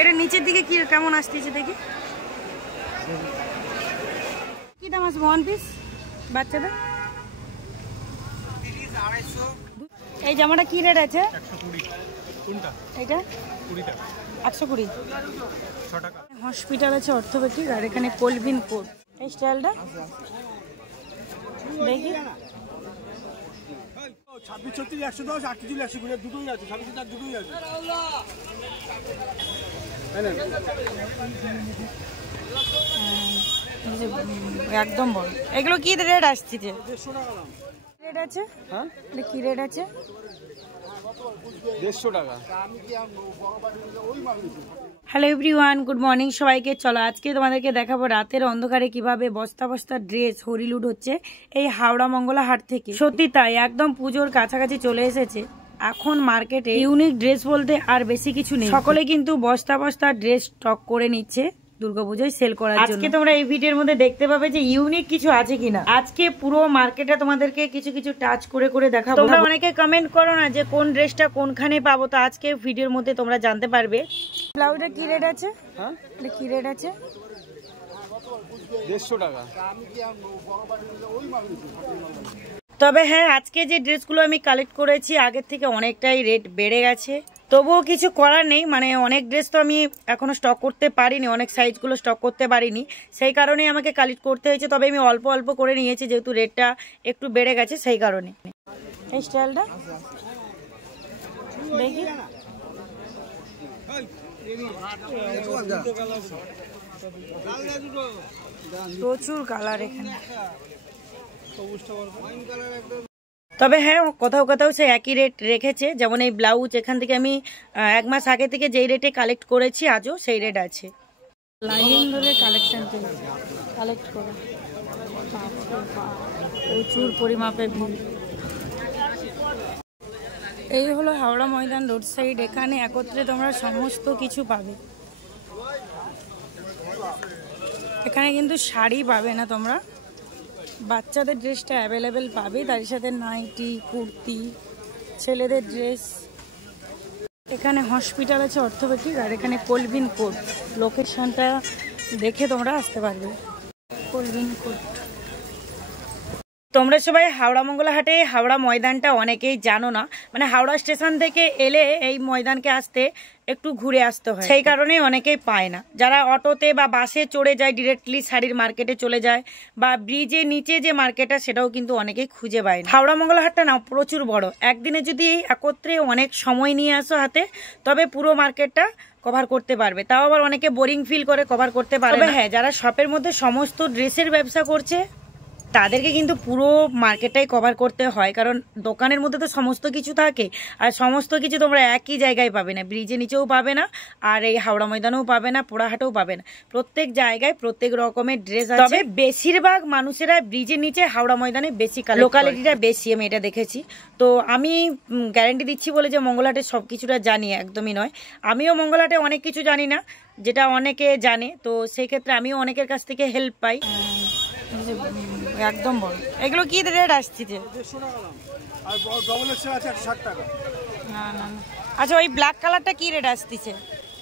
এটা নিচের দিকে কি কেমন আসতেছে দেখি। কি দাম আছে ওয়ান পিস বাচ্চাদের? এই জামাটা কি রেট আছে? 120। কোনটা? এটা 20 টাকা। 120। 6 টাকা। হসপিটাল আছে অর্থোপেডিক, আর এখানে কোলভিন কোড। এই স্টাইলটা দেখি। 26 36 110 28 120 দুটোই আছে। 26 টাকা দুটোই আছে। একদম বড়। এগুলো কি রেট আসছে? 150 টাকা দাম। রেট আছে? হ্যাঁ, এটা কি রেট আছে? 150 টাকা। হ্যালো এভরিওয়ান, গুড মর্নিং সবাইকে। চলো আজকে তোমাদেরকে দেখাবো রাতের অন্ধকারে কিভাবে বস্তা বস্তা ড্রেস হরিলুট হচ্ছে এই হাওড়া মঙ্গলা হাট থেকে। সত্যি তাই, একদম পুজোর কাছাকাছি চলে এসেছে। এখন মার্কেটে ইউনিক ড্রেস বলতে আর বেশি কিছু নেই। সকলে কিন্তু বস্তা বস্তা ড্রেস স্টক করে নিচ্ছে দুর্গাপূজায় সেল করার জন্য। আজকে তোমরা এই ভিডিওর মধ্যে দেখতে পাবে যে ইউনিক কিছু আছে কিনা। আজকে পুরো মার্কেটে তোমাদেরকে কিছু কিছু টাচ করে করে দেখাবো। তোমরা অনেকে কমেন্ট করো না যে কোন ড্রেসটা কোনখানে পাবো, তো আজকে ভিডিওর মধ্যে তোমরা জানতে পারবে। ব্লাউজটা কি রেট আছে? হ্যাঁ, এটা কি রেট আছে? 150 টাকা। তবে হ্যাঁ, আজকে যে ড্রেসগুলো আমি কালেক্ট করেছি আগের থেকে অনেকটাই রেট বেড়ে গেছে। তবুও কিছু করার নেই, মানে অনেক ড্রেস তো আমি এখনো স্টক করতে পারিনি, অনেক সাইজগুলো স্টক করতে পারিনি, সেই কারণেই আমাকে কালেক্ট করতে হয়েছে। তবে আমি অল্প অল্প করে নিয়েছি যেহেতু রেটটা একটু বেড়ে গেছে সেই কারণে। এই স্টাইলটা দেখি। প্রচুর কালার এখানে। তবে হ্যাঁ, কোথাও কোথাও সে একই রেট রেখেছে। যেমন এই ব্লাউজ এখান থেকে আমি 1 মাস আগে থেকে যেই রেটে কালেক্ট করেছি আজও সেই রেট আছে। লাইন ধরে কালেকশন কালেক্ট করে প্রচুর পরিমাপে ভিড়। এই হলো হাওড়া ময়দান রোড সাইড। এখানে একত্রে তোমরা সমস্ত কিছু পাবে। এখানে কিন্তু শাড়ি পাবে না তোমরা, বাচ্চাদের ড্রেসটা অ্যাভেলেবেল পাবে, তার সাথে নাইটি, কুর্তি, ছেলেদের ড্রেস। এখানে হসপিটাল আছে অর্থোপেডিক, আর এখানে কোলভিন কোড। লোকেশনটা দেখে তোমরা আসতে পারবে। Colvin code. তোমরা সবাই হাওড়া মঙ্গলা হাটে হাওড়া ময়দানটা অনেকেই জানো না, মানে হাওড়া স্টেশন থেকে এলে এই ময়দানকে আসতে একটু ঘুরে আসতে হয়, সেই কারণেই অনেকেই পায় না। যারা অটোতে বা বাসে চড়ে যায় ডিরেক্টলি শাড়ির মার্কেটে চলে যায়, বা ব্রিজের নিচে যে মার্কেটটা সেটাও কিন্তু অনেকেই খুঁজে পায় না। হাওড়া মঙ্গলা হাটটা না প্রচুর বড়। একদিনে যদি একত্রে অনেক সময় নিয়ে আসো হাতে, তবে পুরো মার্কেটটা কভার করতে পারবে। তাও আবার অনেকে বোরিং ফিল করে কভার করতে পারবে। হ্যাঁ, যারা শপের মধ্যে সমস্ত ড্রেসের ব্যবসা করছে তাদেরকে কিন্তু পুরো মার্কেটটাই কভার করতে হয়, কারণ দোকানের মধ্যে তো সমস্ত কিছু থাকে, আর সমস্ত কিছু তোমরা একই জায়গায় পাবে না। ব্রিজের নিচেও পাবে না, আর এই হাওড়া ময়দানেও পাবে না, পোড়াহাটেও পাবে না। প্রত্যেক জায়গায় প্রত্যেক রকমের ড্রেস আছে। তবে বেশিরভাগ মানুষেরা ব্রিজের নিচে হাওড়া ময়দানে বেশি লোকালিটিটা বেশি, আমি এটা দেখেছি। তো আমি গ্যারান্টি দিচ্ছি বলে যে মঙ্গলহাটে সব কিছুটা জানি একদমই নয়। আমিও মঙ্গলহাটে অনেক কিছু জানি না যেটা অনেকে জানে, তো সেই ক্ষেত্রে আমিও অনেকের কাছ থেকে হেল্প পাই। একদম বড়। এগুলো কি রেট আসছে? 150 টাকা দাম। আর ডবল এক্সেল আছে 160 টাকা। না না, আচ্ছা ওই ব্ল্যাক কালারটা কি রেট আসছে?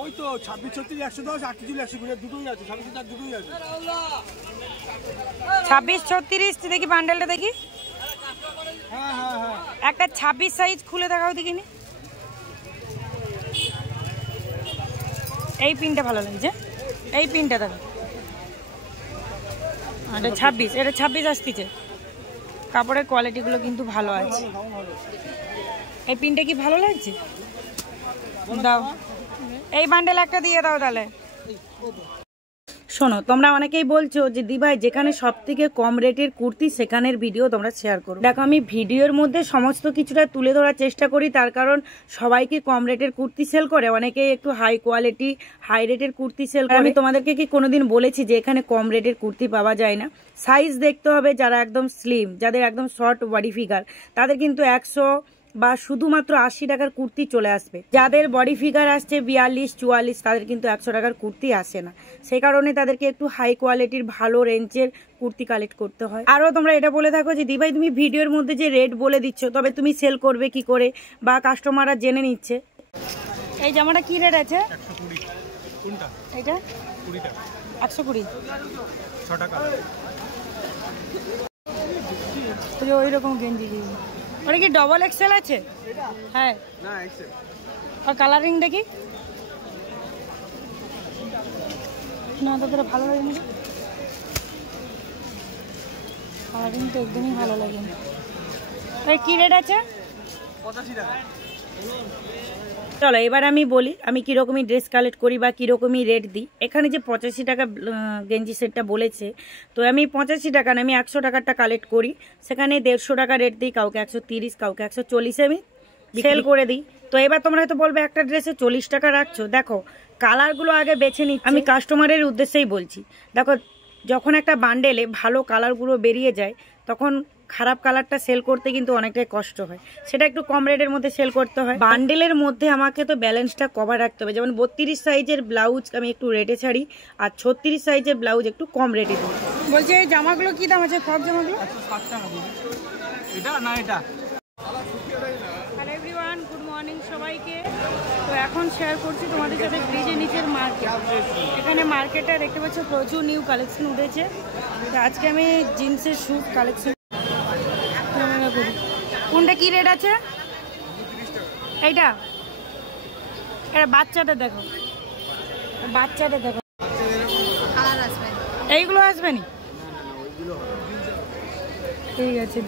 ওই তো 26 36 110 28 120 দুটোই আছে। 26 টাকা দুটোই আছে। 26 36 দেখি বান্ডেলটা দেখি। হ্যাঁ হ্যাঁ হ্যাঁ, একটা 26 সাইজ খুলে দেখাও দেখিনি। এই পিনটা ভালো লাগছে, এই পিনটা দেখো। এটা 26, এটা 26 আসতেছে। কাপড়ের কোয়ালিটিগুলো কিন্তু ভালো আছে। এই পিনটা কি ভালো লাগছে? দাও, এই বান্ডেল একটা দিয়ে দাও তাহলে। শোনো, তোমরা অনেকেই বলছো যে দি ভাই যেখানে সব থেকে কম রেটের কুর্তি সেখানের ভিডিও তোমরা শেয়ার করো। দেখো, আমি ভিডিওর মধ্যে সমস্ত কিছুটা তুলে ধরার চেষ্টা করি, তার কারণ সবাইকে কম রেটের কুর্তি সেল করে, অনেকেই একটু হাই কোয়ালিটি হাই রেটের কুর্তি সেল করে। আমি তোমাদেরকে কি কোনোদিন বলেছি যে এখানে কম রেটের কুর্তি পাওয়া যায় না? সাইজ দেখতে হবে। যারা একদম স্লিম, যাদের একদম শর্ট বডি ফিগার, তাদের কিন্তু 100 বা শুধুমাত্র 80 টাকার কুর্তি চলে আসবে। যাদের বডি ফিগার আসছে 42 44, তাদের কিন্তু 100 টাকার কুর্তি আসে না। সেই কারণে তাদেরকে একটু হাই কোয়ালিটির ভালো রেঞ্জের কুর্তি কালেক্ট করতে হয়। আরও তোমরা এটা বলে থাকো যে দি ভাই তুমি ভিডিওর মধ্যে যে রেট বলে দিচ্ছ, তবে তুমি সেল করবে কি করে, বা কাস্টমাররা জেনে নিচ্ছে। এই জামাটা কি রেট আছে? কোনটা? এটা 20 টাকা। 120। 6 টাকা। ওই রকম গেঞ্জি ওটা কি ডবল এক্সেল আছে? হ্যাঁ না এক্সেল। আর কালারিং দেখি না, তোদের ভালো লাগে না কালারিং তো একদমই ভালো লাগে না। কি রেট আছে? 85 টাকা। চলো এবার আমি বলি আমি কীরকমই ড্রেস কালেক্ট করি বা কীরকমই রেট দিই। এখানে যে 85 টাকা গেঞ্জি সেটটা বলেছে, তো আমি 85 টাকা না, আমি 100 টাকারটা কালেক্ট করি। সেখানে 150 টাকা রেট দিই, কাউকে 130, কাউকে 140 আমি সেল করে দিই। তো এবার তোমরা হয়তো বলবে একটা ড্রেসে 40 টাকা রাখছো। দেখো কালারগুলো আগে বেছে নিচ্ছি, আমি কাস্টমারের উদ্দেশ্যেই বলছি। দেখো যখন একটা বান্ডেলে ভালো কালারগুলো বেরিয়ে যায় তখন খারাপ কালারটা সেল করতে কিন্তু অনেকটাই কষ্ট হয়, সেটা একটু কম রেটের মধ্যে সেল করতে হয়। বান্ডেলের মধ্যে আমাকে তো ব্যালেন্সটা কভার রাখতে হবে। যেমন 32 সাইজের ব্লাউজ আমি একটু রেটে ছাড়ি, আর 36 সাইজের ব্লাউজ একটু কম রেটে দিই। বলছি এই জামাগুলো কি দাম আছে? ফ্রক জামাগুলো 160 টাকা দিবি। এটা না এটা। হ্যালো এভরিওয়ান, গুড মর্নিং সবাইকে। তো এখন শেয়ার করছি তোমাদের সাথে ব্রিজের নিচের মার্কেট। এখানে মার্কেটে দেখতে পাচ্ছ প্রচুর নিউ কালেকশন উঠেছে। তো আজকে আমি জিন্সের স্যুট কালেকশন করি। কোনটা কি রেট আছে? এইটা এটা বাচ্চাটা দেখো, বাচ্চাটা দেখো, এইগুলো আসবে নি? ঠিক আছে।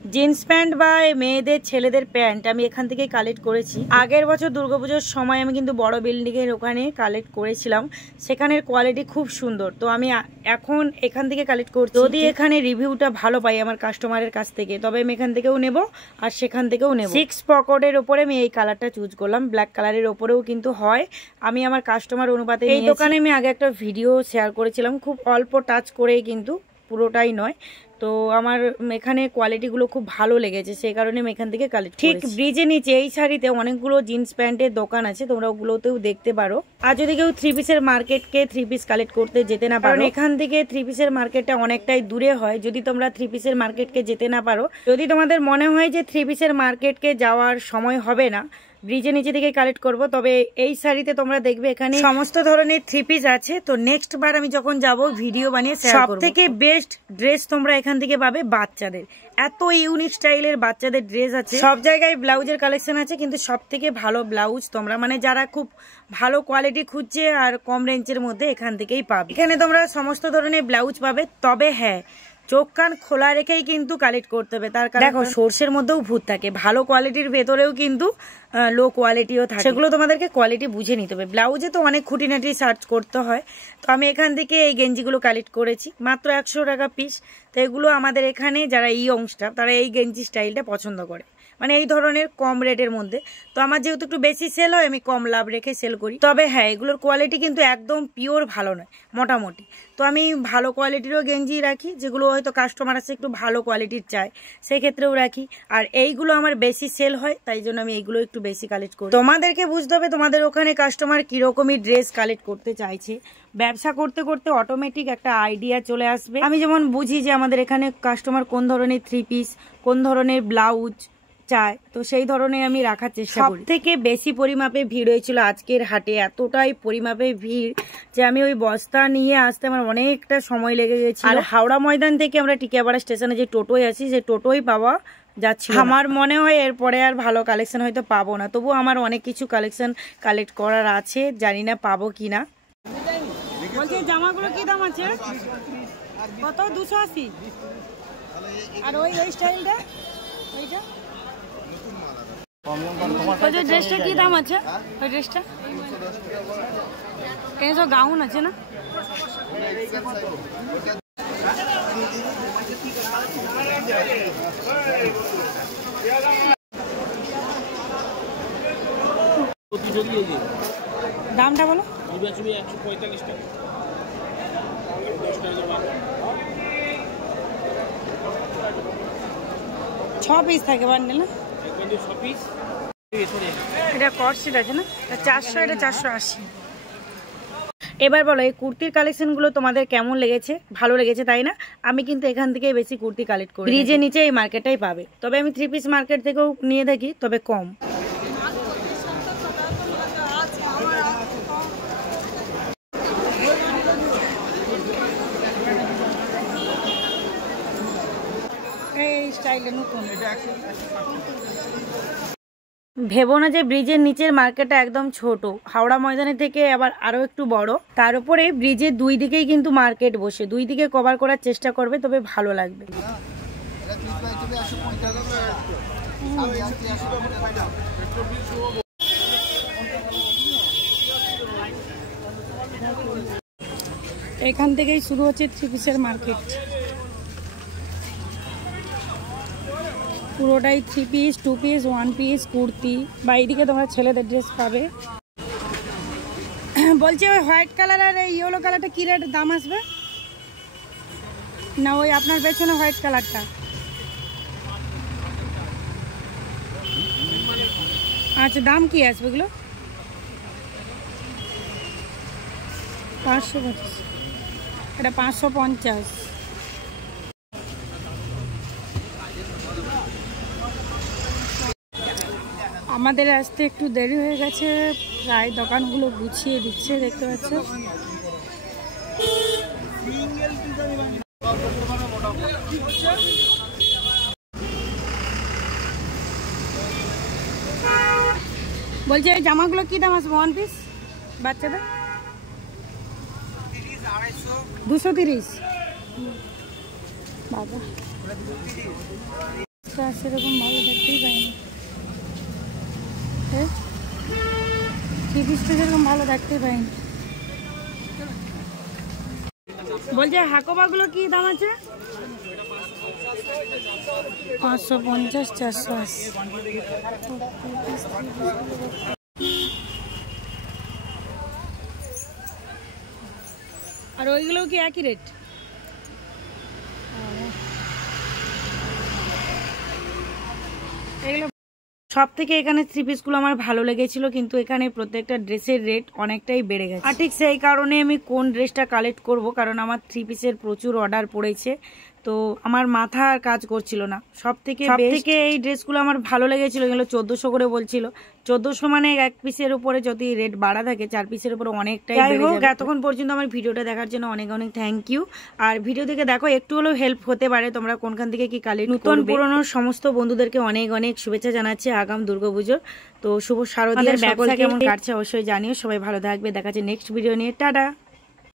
জিন্স প্যান্ট বা মেয়েদের ছেলেদের প্যান্ট আমি এখান থেকে কালেক্ট করেছি। আগের বছর দুর্গাপুজোর সময় আমি কিন্তু বড় বিল্ডিং এর ওখানে কালেক্ট করেছিলাম, সেখানের কোয়ালিটি খুব সুন্দর। তো আমি এখন এখান থেকে কালেক্ট করছি। যদি এখানে রিভিউটা ভালো পাই আমার কাস্টমারের কাছ থেকে, তবে আমি এখান থেকেও নেব আর সেখান থেকেও নেব। 6 পকেটের ওপরে আমি এই কালারটা চুজ করলাম, ব্ল্যাক কালারের ওপরেও কিন্তু হয়। আমি আমার কাস্টমার অনুপাতে এই দোকানে আমি আগে একটা ভিডিও শেয়ার করেছিলাম, খুব অল্প টাচ করেই, কিন্তু পুরোটাই নয়। তো আমার এখানে কোয়ালিটিগুলো খুব ভালো লেগেছে, সেই কারণে আমি এখান থেকে কালেক্ট করেছি। ঠিক ব্রিজের নিচে এই শাড়িতে অনেকগুলো জিন্স প্যান্টের দোকান আছে, তোমরা ওগুলোতেও দেখতে পারো। আর যদি কেউ 3 পিসের মার্কেটকে 3 পিস কালেক্ট করতে যেতে না পারো, এখান থেকে 3 পিসের মার্কেটটা অনেকটাই দূরে হয়। যদি তোমরা 3 পিসের মার্কেটকে যেতে না পারো, যদি তোমাদের মনে হয় যে 3 পিসের মার্কেটকে যাওয়ার সময় হবে না, ব্রিজের নিচে থেকে কালেক্ট করব, তবে এই শাড়িতে তোমরা দেখবে এখানে সমস্ত ধরনের 3 পিস আছে। তো নেক্সট বার আমি যখন যাব ভিডিও বানিয়ে শেয়ার করব। সবথেকে বেস্ট ড্রেস তোমরা এখান থেকে পাবে বাচ্চাদের। এত ইউনিক স্টাইলের বাচ্চাদের ড্রেস আছে। সব জায়গায় ব্লাউজের কালেকশন আছে, কিন্তু সবথেকে ভালো ব্লাউজ তোমরা মানে যারা খুব ভালো কোয়ালিটি খুঁজছে আর কম রেঞ্জের মধ্যে এখান থেকেই পাবে। এখানে তোমরা সমস্ত ধরনের ব্লাউজ পাবে, তবে হ্যাঁ চোখ কান খোলা রেখেই কিন্তু কালেক্ট করতে হবে। তার কারণ দেখো সোর্সের মধ্যেও ভূত থাকে, ভালো কোয়ালিটির ভেতরেও কিন্তু লো কোয়ালিটিও থাকে, সেগুলো তোমাদেরকে কোয়ালিটি বুঝে নিতে হবে। ব্লাউজে তো অনেক খুঁটিনাটি সার্চ করতে হয়। তো আমি এখান থেকে এই গেঞ্জিগুলো কালেক্ট করেছি মাত্র 100 টাকা পিস। তো এগুলো আমাদের এখানে যারা ইয়ং স্টাফ তারা এই গেঞ্জি স্টাইলটা পছন্দ করে, মানে এই ধরনের কম রেটের মধ্যে। তো আমার যেহেতু একটু বেশি সেল হয়, আমি কম লাভ রেখে সেল করি। তবে হ্যাঁ এগুলোর কোয়ালিটি কিন্তু একদম পিওর ভালো নয়, মোটামুটি। তো আমি ভালো কোয়ালিটিরও গেঞ্জি রাখি, যেগুলো হয়তো কাস্টমার আছে একটু ভালো কোয়ালিটির চায়, সেই ক্ষেত্রেও রাখি। আর এইগুলো আমার বেশি সেল হয়, তাই জন্য আমি এইগুলো একটু বেশি কালেক্ট করি। তোমাদেরকে বুঝতে হবে তোমাদের ওখানে কাস্টমার কিরকমই ড্রেস কালেক্ট করতে চাইছে। ব্যবসা করতে করতে অটোমেটিক একটা আইডিয়া চলে আসবে। আমি যেমন বুঝি যে আমাদের এখানে কাস্টমার কোন ধরনের 3 পিস, কোন ধরনের ব্লাউজ চায়, তো সেই ধরনের আমি রাখার চেষ্টা করি। সবথেকে বেশি পরিমাপে ভিড় হয়েছিল আজকের হাটে, এতটাই পরিমাপে ভিড় যে আমি ওই বস্তা নিয়ে আসতে আমার অনেকটা সময় লেগে গেছিল। আর হাওড়া ময়দান থেকে আমরা টিকিয়াপাড়া স্টেশনে যে টোটোয় আছি, যে টোটোই পাওয়া যাচ্ছে। আমার মনে হয় এরপরে আর ভালো কালেকশন হয়তো পাবো না, তবু আমার অনেক কিছু কালেকশন কালেক্ট করার আছে, জানি না পাবো কিনা। বলছি জামাগুলো কি দাম আছে? কত? 280। আর ওই স্টাইলটা ওইটা ওই যে ড্রেসটা কি দাম আছে? ওই ড্রেসটা এখানে সব গাউন আছে না? দামটা বলো। 145 টাকা। 6 পিস থাকে বান্ডেল না? এটা কট সেট আছে না? 400, এটা 480। এবার বলো এই কুর্তির কালেকশনগুলো তোমাদের কেমন লেগেছে? ভালো লেগেছে তাই না? আমি কিন্তু এখান থেকে বেশি কুর্তি কালেক্ট করি। ব্রিজের নিচে এই মার্কেটটাই পাবে, তবে আমি 3 পিস মার্কেট থেকেও নিয়ে থাকি, তবে কম। স্টাইলে নতুন। ভেবো না যে ব্রিজের নিচের মার্কেটটা একদম ছোট, হাওড়া ময়দানের থেকে আবার আরো একটু বড়। তার উপরে ব্রিজের দুই দিকেই কিন্তু মার্কেট বসে, দুই দিকে কভার করার চেষ্টা করবে, তবে ভালো লাগবে। এখান থেকেই শুরু হচ্ছে 3 পিসের মার্কেট। পুরোটাই 3 পিস, 2 পিস, 1 পিস, কুর্তি, বা এইদিকে তোমরা ছেলেদের ড্রেস পাবে। বলছি ওই হোয়াইট কালার আর এই ইয়েলো কালারটা কি রেট দাম আসবে? না ওই আপনার পেছনে হোয়াইট কালারটা, আচ্ছা দাম কি আসবে এগুলো? 525, এটা 550। আমাদের আসতে একটু দেরি হয়ে গেছে, প্রায় দোকানগুলো গুছিয়ে দিচ্ছে, দেখতে পাচ্ছ। বলছে এই জামাগুলো কি দাম আসবে 1 পিস বাচ্চাদের? 230। বাবা সেরকম ভালো দেখতেই পাইনি, 3 পিসটা সেরকম ভালো দেখতেই পাইনি। বলছে হাকোবাগুলো কি দাম আছে? 550, 480। আর ওইগুলো কি একই রেট? এগুলো সব থেকে এখানে 3 পিসগুলো আমার ভালো লেগেছিল, কিন্তু এখানে প্রত্যেকটা ড্রেসের রেট অনেকটাই বেড়ে গেছে। আর ঠিক সেই কারণে আমি কোন ড্রেসটা কালেক্ট করব, কারণ আমার 3 পিসের প্রচুর অর্ডার পড়েছে, তো আমার মাথা আর কাজ করছিল না। সব থেকে এই ড্রেসগুলো আমার ভালো লেগেছিল, এগুলো 1400 করে বলছিল। 1400 মানে 1 পিসের উপরে যদি রেট বাড়া থাকে 4 পিসের উপরে অনেকটাই বেড়ে যাবে। এতক্ষণ পর্যন্ত আমার ভিডিওটা দেখার জন্য অনেক অনেক থ্যাংক ইউ। আর ভিডিও থেকে দেখো একটু হলেও হেল্প হতে পারে, তোমরা কোনখান থেকে কি কালেক্ট করবে। নতুন পুরনো সমস্ত বন্ধুদেরকে অনেক অনেক শুভেচ্ছা জানাচ্ছি আগাম দুর্গাপুজোর। তো শুভ শারদীয়ার ব্যবসা কেমন কাটছে অবশ্যই জানিও। সবাই ভালো থাকবে, দেখা যাচ্ছে নেক্সট ভিডিও নিয়ে। টাটা।